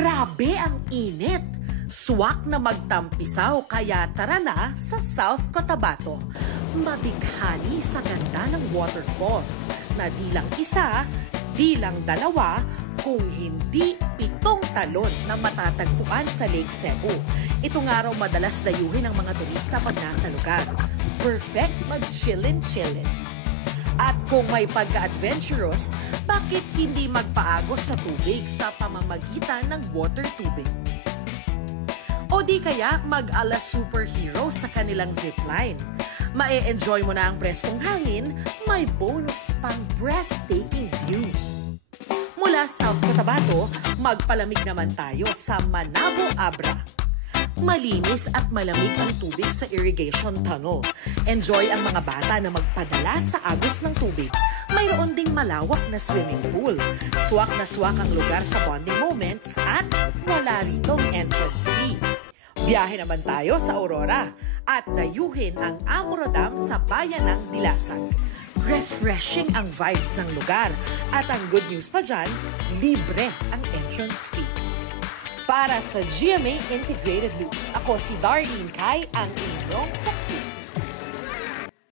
Grabe ang init! Suwak na magtampisaw kaya tara na sa South Cotabato. Mabighani sa ganda ng waterfalls na di lang isa, di lang dalawa, kung hindi 7 talon na matatagpuan sa Lake Cebu. Ito nga raw madalas dayuhin ng mga turista pag nasa lugar. Perfect mag-chillin'-chillin'. At kung may pagka-adventurous, bakit hindi magpaagos sa tubig sa pamamagitan ng water tubing? O di kaya mag-ala superhero sa kanilang zipline. Mae-enjoy mo na ang preskong hangin, may bonus pang breathtaking view. Mula South Cotabato, magpalamig naman tayo sa Manabo Abra. Malinis at malamig ang tubig sa irrigation tunnel. Enjoy ang mga bata na magpadala sa agos ng tubig. Mayroon ding malawak na swimming pool. Swak na swak ang lugar sa bonding moments at wala ritong entrance fee. Biyahe naman tayo sa Aurora at dayuhin ang Amuro Dam sa bayan ng Dilasag. Refreshing ang vibes ng lugar at ang good news pa dyan, libre ang entrance fee. Para sa GMA Integrated News, ako si Darlene Kai, ang inyong saksi.